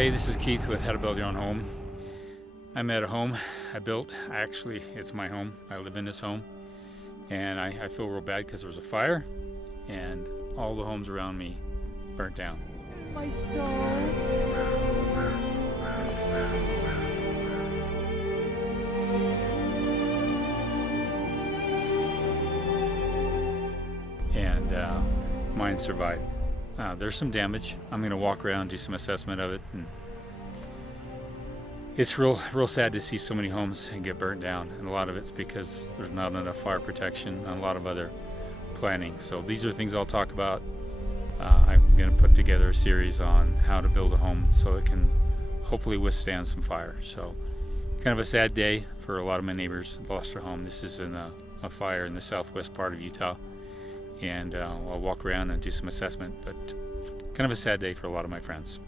Hey, this is Keith with How to Build Your Own Home. I'm at a home I built. Actually, it's my home. I live in this home. And I feel real bad because there was a fire and all the homes around me burnt down. My stove. And mine survived. There's some damage. I'm going to walk around, do some assessment of it. And it's real sad to see so many homes get burnt down, and a lot of it's because there's not enough fire protection and a lot of other planning. So these are things I'll talk about. I'm going to put together a series on how to build a home so it can hopefully withstand some fire. So kind of a sad day for a lot of my neighbors that lost their home. This is in a fire in the southwest part of Utah. And I'll walk around and do some assessment, but kind of a sad day for a lot of my friends.